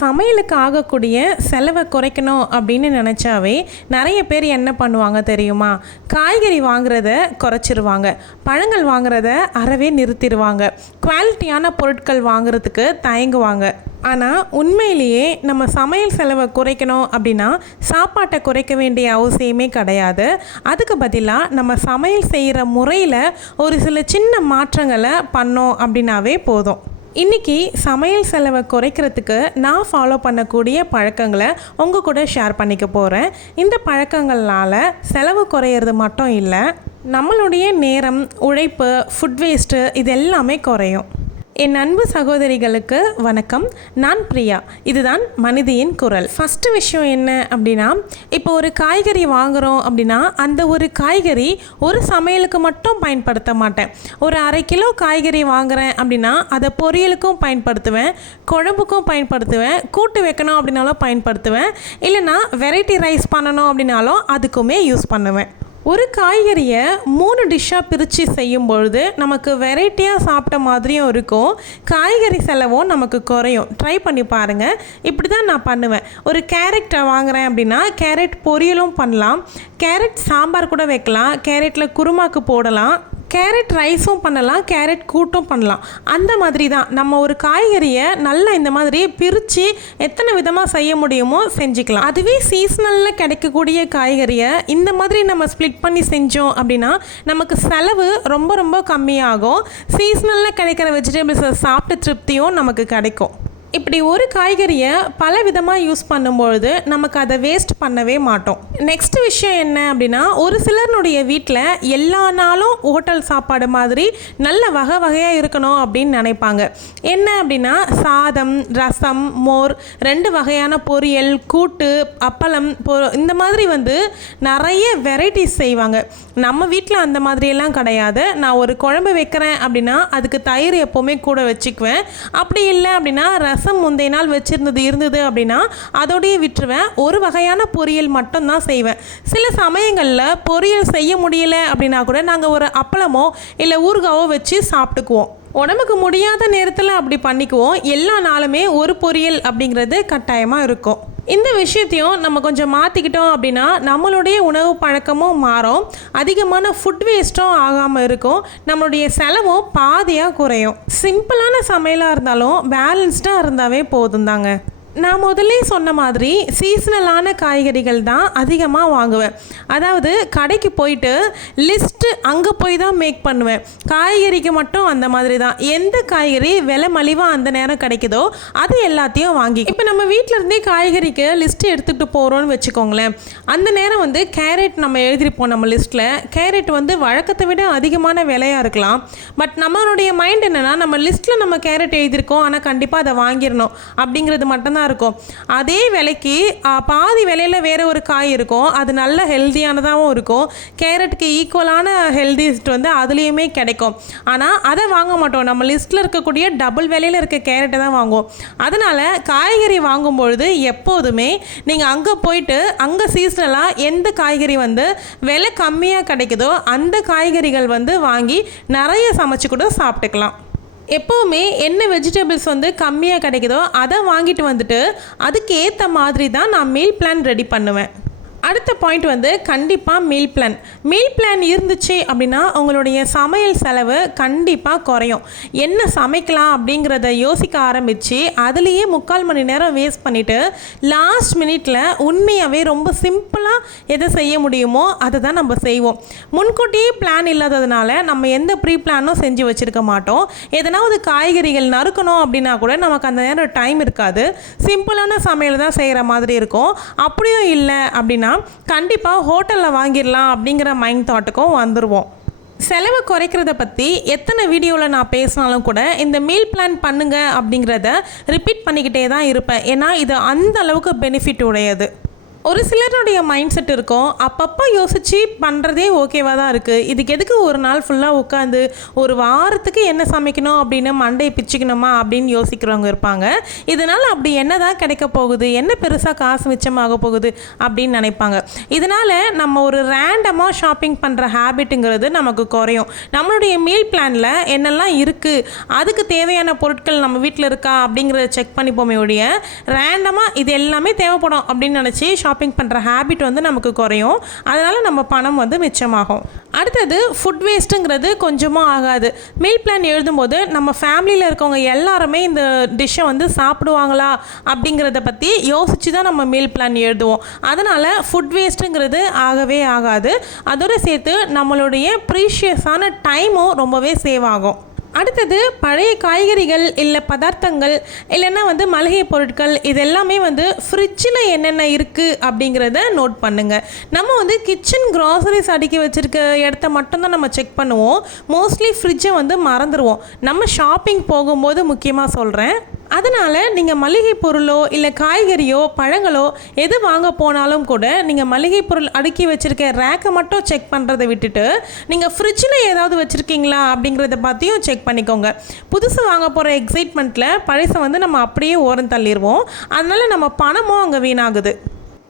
சமையலுக்கு ஆகக்கூடிய செலவை குறைக்கணும் அப்படின்னு நினச்சாவே நிறைய பேர் என்ன பண்ணுவாங்க தெரியுமா? காய்கறி வாங்குறத குறைச்சிருவாங்க, பழங்கள் வாங்குறத அறவே நிறுத்திடுவாங்க, குவாலிட்டியான பொருட்கள் வாங்குறதுக்கு தயங்குவாங்க. ஆனால் உண்மையிலேயே நம்ம சமையல் செலவை குறைக்கணும் அப்படின்னா சாப்பாட்டை குறைக்க வேண்டிய அவசியமே கிடையாது. அதுக்கு பதிலாக நம்ம சமையல் செய்கிற முறையில் ஒரு சில சின்ன மாற்றங்களை பண்ணோம் அப்படின்னாவே போதும். இன்றைக்கி சமையல் செலவை குறைக்கிறதுக்கு நான் ஃபாலோ பண்ணக்கூடிய பழக்கங்களை உங்கள் கூட ஷேர் பண்ணிக்க போகிறேன். இந்த பழக்கங்களால் செலவு குறையிறது மட்டும் இல்லை, நம்மளுடைய நேரம், உழைப்பு, ஃபுட் வேஸ்ட்டு இது எல்லாமே குறையும். என் அன்பு சகோதரிகளுக்கு வணக்கம். நான் பிரியா. இதுதான் மனிதியின் குரல். ஃபஸ்ட்டு விஷயம் என்ன அப்படின்னா, இப்போ ஒரு காய்கறி வாங்குகிறோம் அப்படின்னா அந்த ஒரு காய்கறி ஒரு சமையலுக்கு மட்டும் பயன்படுத்த மாட்டேன். ஒரு 1/2 கிலோ காய்கறி வாங்குகிறேன் அப்படின்னா அதை பொரியலுக்கும் பயன்படுத்துவேன், குழம்புக்கும் பயன்படுத்துவேன், கூட்டு வைக்கணும் அப்படின்னாலும் பயன்படுத்துவேன், இல்லைனா வெரைட்டி ரைஸ் பண்ணணும் அப்படின்னாலும் அதுக்குமே யூஸ் பண்ணுவேன். ஒரு காய்கறியை 3 டிஷ்ஷாக பிரித்து செய்யும் பொழுது நமக்கு வெரைட்டியாக சாப்பிட்ட மாதிரியும் இருக்கும், காய்கறி செலவும் நமக்கு குறையும். ட்ரை பண்ணி பாருங்கள். இப்படி தான் நான் பண்ணுவேன். ஒரு கேரட்டை வாங்குகிறேன் அப்படின்னா கேரட் பொரியலும் பண்ணலாம், கேரட் சாம்பார் கூட வைக்கலாம், கேரட்டில் குருமாக்கு போடலாம், கேரட் ரைஸும் பண்ணலாம், கேரட் கூட்டும் பண்ணலாம். அந்த மாதிரி தான் நம்ம ஒரு காய்கறியை நல்லா இந்த மாதிரி பிரித்து எத்தனை விதமாக செய்ய முடியுமோ செஞ்சுக்கலாம். அதுவே சீசனலில் கிடைக்கக்கூடிய காய்கறியை இந்த மாதிரி நம்ம ஸ்ப்ளிட் பண்ணி செஞ்சோம் அப்படின்னா நமக்கு செலவு ரொம்ப ரொம்ப கம்மியாகும். சீசனலில் கிடைக்கிற வெஜிடபிள்ஸை சாப்பிட்ட திருப்தியும் நமக்கு கிடைக்கும். இப்படி ஒரு காய்கறியை பல விதமாக யூஸ் பண்ணும்பொழுது நமக்கு அதை வேஸ்ட் பண்ணவே மாட்டோம். நெக்ஸ்ட் விஷயம் என்ன அப்படின்னா, ஒரு சிலருடைய வீட்டில் எல்லா நாளும் ஹோட்டல் சாப்பாடு மாதிரி நல்ல வகை வகையாக இருக்கணும் அப்படின்னு நினைப்பாங்க. என்ன அப்படின்னா, சாதம், ரசம், மோர், 2 வகையான பொரியல், கூட்டு, அப்பளம், இந்த மாதிரி நிறைய வெரைட்டிஸ் செய்வாங்க. நம்ம வீட்டில் அந்த மாதிரியெல்லாம் கிடையாது. நான் ஒரு குழம்பு வைக்கிறேன் அப்படின்னா அதுக்கு தயிர் எப்போவுமே கூட வச்சுக்குவேன். அப்படி இல்லை அப்படின்னா ரசம் முந்தைய நாள் இருந்தது அப்படின்னா அதோடையே விட்டுருவேன். ஒரு வகையான பொரியல் மட்டும்தான் செய்வேன். சில சமயங்களில் பொரியல் செய்ய முடியல அப்படின்னா கூட நாங்கள் ஒரு அப்பளமோ இல்லை ஊறுகாவோ வச்சு சாப்பிட்டுக்குவோம். உடம்புக்கு முடியாத நேரத்தில் அப்படி பண்ணிக்குவோம். எல்லா நாளுமே ஒரு பொரியல் அப்படிங்கிறது கட்டாயமாக இருக்கும். இந்த விஷயத்தையும் நம்ம கொஞ்சம் மாற்றிக்கிட்டோம் அப்படின்னா நம்மளுடைய உணவு பழக்கமும் மாறும், அதிகமான ஃபுட் வேஸ்ட்டும் ஆகாமல் இருக்கும், நம்மளுடைய செலவும் பாதியாக குறையும். சிம்பிளான சமையலாக இருந்தாலும் பேலன்ஸ்டாக இருந்தாவே போதும் தாங்க. நான் முதல்ல சொன்ன மாதிரி சீசனலான காய்கறிகள் தான் அதிகமாக வாங்குவேன். அதாவது கடைக்கு போயிட்டு லிஸ்ட்டு அங்கே போய் தான் மேக் பண்ணுவேன். காய்கறிக்கு மட்டும் அந்த மாதிரி தான். எந்த காய்கறி விலை மலிவாக அந்த நேரம் கிடைக்குதோ அது எல்லாத்தையும் வாங்கி, இப்போ நம்ம வீட்டில் இருந்தே காய்கறிக்கு லிஸ்ட்டு எடுத்துகிட்டு போகிறோன்னு வச்சுக்கோங்களேன். அந்த நேரம் கேரட் நம்ம எழுதிருப்போம் நம்ம லிஸ்ட்டில். கேரட் வழக்கத்தை விட அதிகமான விலையாக இருக்கலாம். பட் நம்மளுடைய மைண்ட் என்னென்னா, நம்ம லிஸ்ட்டில் நம்ம கேரட் எழுதியிருக்கோம் ஆனால் கண்டிப்பாக அதை வாங்கிடணும் அப்படிங்கிறது மட்டும்தான் இருக்கும். அதே விலைக்கு பாதி விலையில் வேற ஒரு காய் இருக்கும், அது நல்ல ஹெல்தியானதாகவும் இருக்கும், கேரட்டுக்கு ஈக்குவலான ஹெல்திஸ்ட் அதுலேயுமே கிடைக்கும். ஆனால் அதை வாங்க மாட்டோம். நம்ம லிஸ்ட்டில் இருக்கக்கூடிய டபுள் விலையில் இருக்க கேரட்டை தான் வாங்குவோம். அதனால் காய்கறி வாங்கும்பொழுது எப்போதுமே நீங்கள் அங்கே போயிட்டு அங்கே சீசனலாக எந்த காய்கறி விலை கம்மியாக கிடைக்குதோ அந்த காய்கறிகள் வாங்கி நிறைய சமைச்சு கூட சாப்பிட்டுக்கலாம். எப்போவுமே என்ன வெஜிடபிள்ஸ் கம்மியாக கிடைக்குதோ அதை வாங்கிட்டு அதுக்கு ஏற்ற மாதிரி தான் நான் மீல் பிளான் ரெடி பண்ணுவேன். அடுத்த பாயிண்ட் கண்டிப்பாக மீல் பிளான் இருந்துச்சு அப்படின்னா உங்களுடைய சமையல் செலவு கண்டிப்பாக குறையும். என்ன சமைக்கலாம் அப்படிங்கிறத யோசிக்க ஆரம்பித்து அதுலேயே 3/4 மணி நேரம் வேஸ்ட் பண்ணிவிட்டு லாஸ்ட் மினிட்ல உண்மையாகவே ரொம்ப சிம்பிளாக எதை செய்ய முடியுமோ அதை தான் நம்ம செய்வோம். முன்கூட்டியே பிளான் இல்லாததுனால நம்ம எந்த ப்ரீ பிளானும் செஞ்சு வச்சுருக்க மாட்டோம். எதனாவது காய்கறிகள் நறுக்கணும் அப்படின்னா கூட நமக்கு அந்த நேரம் டைம் இருக்காது. சிம்பிளான சமையல் தான் செய்கிற மாதிரி இருக்கும். அப்படியும் இல்லை அப்படின்னா கண்டிப்பாக ஹோட்டலில் வாங்கிடலாம் அப்படிங்கிற மைண்ட் தாட்டுக்கும் வந்துடுவோம். செலவை குறைக்கிறத பற்றி எத்தனை வீடியோவில் நான் பேசினாலும் கூட இந்த மீல் பிளான் பண்ணுங்க அப்படிங்கிறத ரிப்பீட் பண்ணிக்கிட்டே தான் இருப்பேன். ஏன்னா இது அந்த அளவுக்கு பெனிஃபிட் உடையது. ஒரு சிலருடைய மைண்ட் செட் இருக்கும், அப்பப்போ யோசித்து பண்ணுறதே ஓகேவாக தான் இருக்குது, இதுக்கு எதுக்கு ஒரு நாள் ஃபுல்லாக உட்காந்து ஒரு வாரத்துக்கு என்ன சமைக்கணும் அப்படின்னு மண்டையை பிச்சுக்கணுமா அப்படின்னு யோசிக்கிறவங்க இருப்பாங்க. இதனால் அப்படி என்ன தான் கிடைக்க போகுது, என்ன பெருசாக காசு மிச்சமாக போகுது அப்படின்னு நினைப்பாங்க. இதனால் நம்ம ஒரு ரேண்டமாக ஷாப்பிங் பண்ணுற ஹேபிட்டுங்கிறது நமக்கு குறையும். நம்மளுடைய மீல் பிளானில் என்னெல்லாம் இருக்குது, அதுக்கு தேவையான பொருட்கள் நம்ம வீட்டில் இருக்கா அப்படிங்கிறத செக் பண்ணிப்போமே ஒழிய ரேண்டமாக இது எல்லாமே தேவைப்படும் அப்படின்னு நினச்சி ஷாப்பிங் பண்ணுற ஹேபிட் வந்து நமக்கு குறையும். அதனால் நம்ம பணம் வந்து மிச்சமாகும். அடுத்தது ஃபுட் வேஸ்ட்டுங்கிறது கொஞ்சமும் ஆகாது. மீல் பிளான் எழுதும்போது நம்ம ஃபேமிலியில் இருக்கவங்க எல்லாருமே இந்த டிஷ்ஷை வந்து சாப்பிடுவாங்களா அப்படிங்கிறத பற்றி யோசித்து தான் நம்ம மீல் பிளான் எழுதுவோம். அதனால் ஃபுட் வேஸ்ட்டுங்கிறது ஆகவே ஆகாது. அதோடு சேர்த்து நம்மளுடைய ப்ரீஷியஸான டைமும் ரொம்பவே சேவ் ஆகும். அடுத்தது பழைய காய்கறிகள் இல்லை பதார்த்தங்கள் இல்லைன்னா வந்து மளிகை பொருட்கள் இதெல்லாமே வந்து ஃப்ரிட்ஜில் என்னென்ன இருக்குது அப்படிங்கிறத நோட் பண்ணுங்கள். நம்ம வந்து கிச்சன் க்ராசரிஸ் அடுக்கி வச்சுருக்க இடத்த மட்டும்தான் நம்ம செக் பண்ணுவோம். மோஸ்ட்லி ஃப்ரிட்ஜை வந்து மறந்துடுவோம். நம்ம ஷாப்பிங் போகும்போது முக்கியமாக சொல்கிறேன். அதனால் நீங்கள் மளிகை பொருளோ இல்லை காய்கறியோ பழங்களோ எது வாங்க போனாலும் கூட நீங்கள் மளிகை பொருள் அடுக்கி வச்சுருக்க ரேக்கை மட்டும் செக் பண்ணுறதை விட்டுட்டு நீங்கள் ஃப்ரிட்ஜில் ஏதாவது வச்சுருக்கீங்களா அப்படிங்கிறத பார்த்தியும் செக் பண்ணிக்கோங்க. புதுசு வாங்க போகிற எக்ஸைட்மெண்ட்டில் பழசை வந்து நம்ம அப்படியே ஓரம் தள்ளிடுவோம். அதனால் நம்ம பணமும் அங்கே வீணாகுது.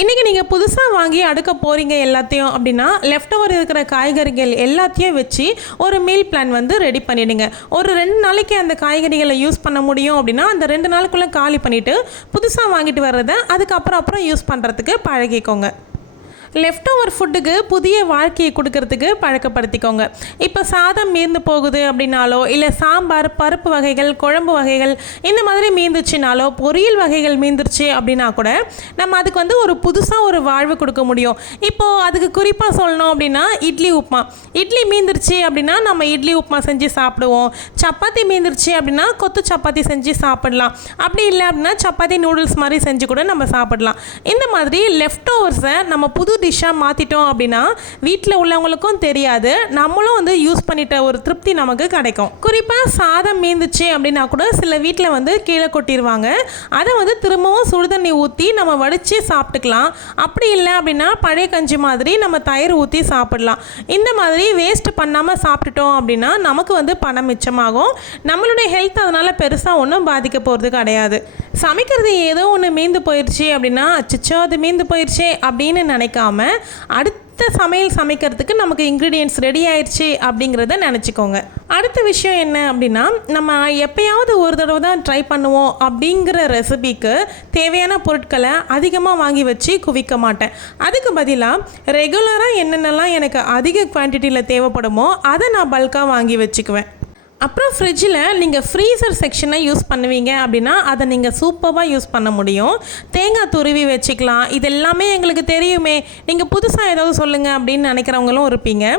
இன்றைக்கி நீங்கள் புதுசாக வாங்கி அடுக்க போகிறீங்க எல்லாத்தையும் அப்படின்னா லெஃப்ட் ஓவர் இருக்கிற காய்கறிகள் எல்லாத்தையும் வச்சு ஒரு மீல் பிளான் வந்து ரெடி பண்ணிவிடுங்க. ஒரு 2 நாளைக்கு அந்த காய்கறிகளை யூஸ் பண்ண முடியும் அப்படின்னா அந்த 2 நாளுக்குள்ளே காலி பண்ணிவிட்டு புதுசாக வாங்கிட்டு வர்றதை அதுக்கப்புறம் யூஸ் பண்ணுறதுக்கு பழகிக்கோங்க. லெஃப்ட் ஓவர் ஃபுட்டுக்கு புதிய வாழ்க்கையை கொடுக்கறதுக்கு பழக்கப்படுத்திக்கோங்க. இப்போ சாதம் மீந்து போகுது அப்படின்னாலோ இல்லை சாம்பார் பருப்பு வகைகள் குழம்பு வகைகள் இந்த மாதிரி மீந்துச்சுனாலோ பொரியல் வகைகள் மீந்துருச்சு அப்படின்னா கூட நம்ம அதுக்கு வந்து ஒரு புதுசாக ஒரு வாழ்வு கொடுக்க முடியும். இப்போது அதுக்கு குறிப்பாக சொல்லணும் அப்படின்னா இட்லி மீந்துருச்சு அப்படின்னா நம்ம இட்லி உப்புமா செஞ்சு சாப்பிடுவோம். சப்பாத்தி மீந்துருச்சு அப்படின்னா கொத்து சப்பாத்தி செஞ்சு சாப்பிடலாம். அப்படி இல்லை அப்படின்னா சப்பாத்தி நூடுல்ஸ் மாதிரி செஞ்சு கூட நம்ம சாப்பிடலாம். இந்த மாதிரி லெஃப்ட் ஓவர்ஸை நம்ம புது டிஷ்ஷாக மாற்றிட்டோம் அப்படின்னா வீட்டில் உள்ளவங்களுக்கும் தெரியாது, நம்மளும் வந்து யூஸ் பண்ணிட்ட ஒரு திருப்தி நமக்கு கிடைக்கும். குறிப்பாக சாதம் மீந்துச்சு அப்படின்னா கூட சில வீட்டில் வந்து கீழே கொட்டிடுவாங்க. அதை வந்து திரும்பவும் சுடுதண்ணி ஊற்றி நம்ம வடித்து சாப்பிட்டுக்கலாம். அப்படி இல்லை அப்படின்னா பழைய கஞ்சி மாதிரி நம்ம தயிர் ஊற்றி சாப்பிடலாம். இந்த மாதிரி வேஸ்ட் பண்ணாமல் சாப்பிட்டுட்டோம் அப்படின்னா நமக்கு வந்து பணம் மிச்சமாகும். நம்மளுடைய ஹெல்த் அதனால் பெருசாக ஒன்றும் பாதிக்க போகிறது கிடையாது. சமைக்கிறது ஏதோ ஒன்று மீந்து போயிடுச்சு அப்படின்னா அச்சோ அது மீந்து போயிடுச்சே அப்படின்னு நினைக்காம அடுத்த சமையல் சமைக்கிறதுக்கு நமக்கு இன்க்ரீடியன்ட்ஸ் ரெடி ஆயிடுச்சு அப்படிங்கிறத நினச்சிக்கோங்க. அடுத்த விஷயம் என்ன அப்படின்னா நம்ம எப்போயாவது ஒரு தடவை தான் ட்ரை பண்ணுவோம் அப்படிங்கிற ரெசிபிக்கு தேவையான பொருட்களை அதிகமாக வாங்கி வச்சு குவிக்க மாட்டேன். அதுக்கு பதிலாக ரெகுலராக என்னென்னலாம் எனக்கு அதிக குவான்டிட்டியில் தேவைப்படுமோ அதை நான் பல்காக வாங்கி வச்சுக்குவேன். அப்புறம் ஃப்ரிட்ஜில் நீங்கள் ஃப்ரீசர் செக்ஷனை யூஸ் பண்ணுவீங்க அப்படின்னா அதை நீங்கள் சூப்பராக யூஸ் பண்ண முடியும். தேங்காய் துருவி வச்சுக்கலாம். இது எல்லாமே எங்களுக்கு தெரியுமே, நீங்கள் புதுசாக ஏதாவது சொல்லுங்கள் அப்படின்னு நினைக்கிறவங்களும் இருப்பீங்க.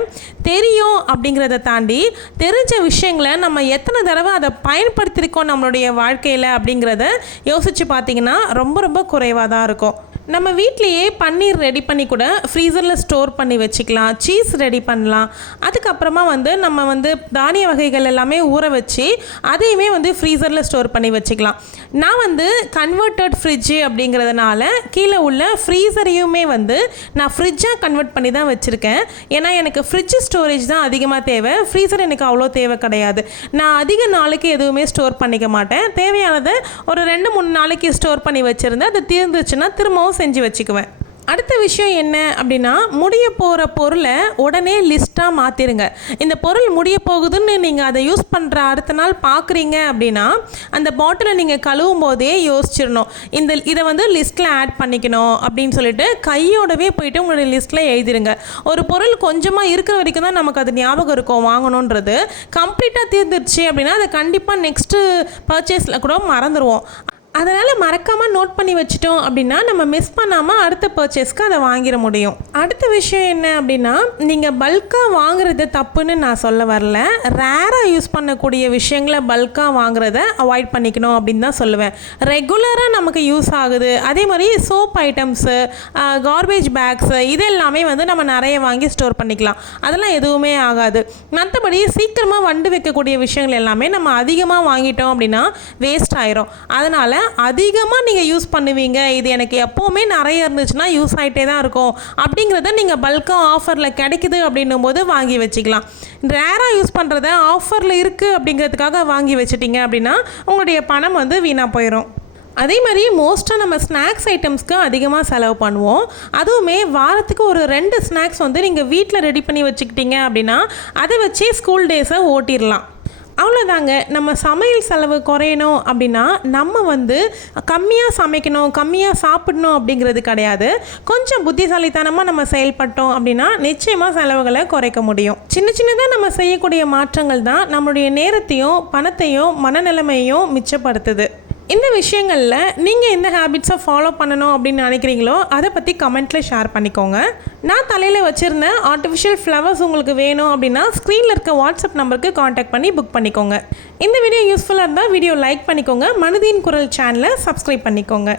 தெரியும் அப்படிங்கிறத தாண்டி தெரிஞ்ச விஷயங்களை நம்ம எத்தனை தடவை அதை பயன்படுத்தியிருக்கோம் நம்மளுடைய வாழ்க்கையில் அப்படிங்கிறத யோசித்து பார்த்தீங்கன்னா ரொம்ப ரொம்ப குறைவாக தான் இருக்கும். நம்ம வீட்லேயே பன்னீர் ரெடி பண்ணி கூட ஃப்ரீசரில் ஸ்டோர் பண்ணி வச்சுக்கலாம். சீஸ் ரெடி பண்ணலாம். அதுக்கப்புறமா வந்து நம்ம வந்து தானிய வகைகள் எல்லாமே ஊற வச்சு அதையுமே வந்து ஃப்ரீசரில் ஸ்டோர் பண்ணி வச்சுக்கலாம். நான் வந்து கன்வெர்ட்டட் ஃப்ரிட்ஜு அப்படிங்கிறதுனால கீழே உள்ள ஃப்ரீசரையுமே வந்து நான் ஃப்ரிட்ஜாக கன்வெர்ட் பண்ணி தான் வச்சுருக்கேன். ஏன்னா எனக்கு ஃப்ரிட்ஜ் ஸ்டோரேஜ் தான் அதிகமாக தேவை, ஃப்ரீசர் எனக்கு அவ்வளோ தேவை கிடையாது. நான் அதிக நாளைக்கு எதுவுமே ஸ்டோர் பண்ணிக்க மாட்டேன். தேவையானதை ஒரு 2-3 நாளைக்கு ஸ்டோர் பண்ணி வச்சுருந்தேன். அது தீர்ந்துச்சுன்னா திரும்பவும் செஞ்சு வச்சுக்குவேன். அடுத்த விஷயம் என்ன அப்படின்னா முடிய போகிற பொருளை உடனே லிஸ்ட்டாக மாற்றிடுங்க. இந்த பொருள் முடிய போகுதுன்னு நீங்கள் அதை யூஸ் பண்ணுற அடுத்த நாள் பார்க்குறீங்க அப்படின்னா அந்த பாட்டிலை நீங்கள் கழுவும் போதே யோசிச்சிடணும், இதை வந்து லிஸ்ட்டில் ஆட் பண்ணிக்கணும் அப்படின்னு சொல்லிட்டு கையோடவே போயிட்டு உங்களுடைய லிஸ்ட்டில் எழுதிடுங்க. ஒரு பொருள் கொஞ்சமாக இருக்கிற வரைக்கும் தான் நமக்கு அது ஞாபகம் இருக்கும் வாங்கணுன்றது. கம்ப்ளீட்டாக தீர்ந்துருச்சு அப்படின்னா அதை கண்டிப்பாக நெக்ஸ்ட்டு பர்ச்சேஸில் கூட மறந்துடுவோம். அதனால் மறக்காமல் நோட் பண்ணி வச்சிட்டோம் அப்படின்னா நம்ம மிஸ் பண்ணாமல் அடுத்த பர்ச்சேஸ்க்கு அதை வாங்கிட முடியும். அடுத்த விஷயம் என்ன அப்படின்னா நீங்கள் பல்காக வாங்குறது தப்புன்னு நான் சொல்ல வரல. ரேராக யூஸ் பண்ணக்கூடிய விஷயங்களை பல்காக வாங்குறத அவாய்ட் பண்ணிக்கணும் அப்படின்னு தான் சொல்லுவேன். ரெகுலராக நமக்கு யூஸ் ஆகுது. அதே மாதிரி சோப் ஐட்டம்ஸு, கார்பேஜ் பேக்ஸு இது எல்லாமே வந்து நம்ம நிறைய வாங்கி ஸ்டோர் பண்ணிக்கலாம். அதெல்லாம் எதுவுமே ஆகாது. மற்றபடி சீக்கிரமாக வண்டு வைக்கக்கூடிய விஷயங்கள் எல்லாமே நம்ம அதிகமாக வாங்கிட்டோம் அப்படின்னா வேஸ்ட் ஆயிரும். அதனால் அதிகமாக நீங்கள் யூஸ் பண்ணுவீங்க, இது எனக்கு எப்போவுமே நிறைய இருந்துச்சுன்னா யூஸ் ஆகிட்டே தான் இருக்கும் அப்படிங்கிறத நீங்கள் பல்காக ஆஃபரில் கிடைக்குது அப்படின்னும் போது வாங்கி வச்சுக்கலாம். ரேராக யூஸ் பண்ணுறத ஆஃபரில் இருக்குது அப்படிங்கிறதுக்காக வாங்கி வச்சுட்டிங்க அப்படின்னா உங்களுடைய பணம் வந்து வீணாக போயிடும். அதே மாதிரி மோஸ்ட்டாக நம்ம ஸ்நாக்ஸ் ஐட்டம்ஸ்க்கு அதிகமாக செலவு பண்ணுவோம். அதுவுமே வாரத்துக்கு ஒரு 2 ஸ்நாக்ஸ் வந்து நீங்கள் வீட்டில் ரெடி பண்ணி வச்சுக்கிட்டீங்க அப்படின்னா அதை வச்சே ஸ்கூல் டேஸை ஓட்டிடலாம். அவ்வளோதாங்க. நம்ம சமையல் செலவு குறையணும் அப்படின்னா நம்ம வந்து கம்மியாக சமைக்கணும், கம்மியாக சாப்பிடணும் அப்படிங்கிறது கிடையாது. கொஞ்சம் புத்திசாலித்தனமாக நம்ம செயல்பட்டோம் அப்படின்னா நிச்சயமாக செலவுகளை குறைக்க முடியும். சின்ன சின்னதாக நம்ம செய்யக்கூடிய மாற்றங்கள் தான் நம்மளுடைய நேரத்தையும் பணத்தையும் மனநிலைமையும் மிச்சப்படுத்துது. இந்த விஷயங்களில் நீங்கள் எந்த ஹேபிட்ஸை ஃபாலோ பண்ணணும் அப்படின்னு நினைக்கிறீங்களோ அதை பற்றி கமெண்ட்டில் ஷேர் பண்ணிக்கோங்க. நான் தலையில் வச்சுருந்த ஆர்டிஃபிஷியல் ஃப்ளவர்ஸ் உங்களுக்கு வேணும் அப்படின்னா ஸ்க்ரீனில் இருக்க வாட்ஸ்அப் நம்பருக்கு காண்டாக்ட் பண்ணி புக் பண்ணிக்கோங்க. இந்த வீடியோ யூஸ்ஃபுல்லாக இருந்தால் வீடியோ லைக் பண்ணிக்கோங்க. மனதின் குரல் சேனலை சப்ஸ்கிரைப் பண்ணிக்கோங்க.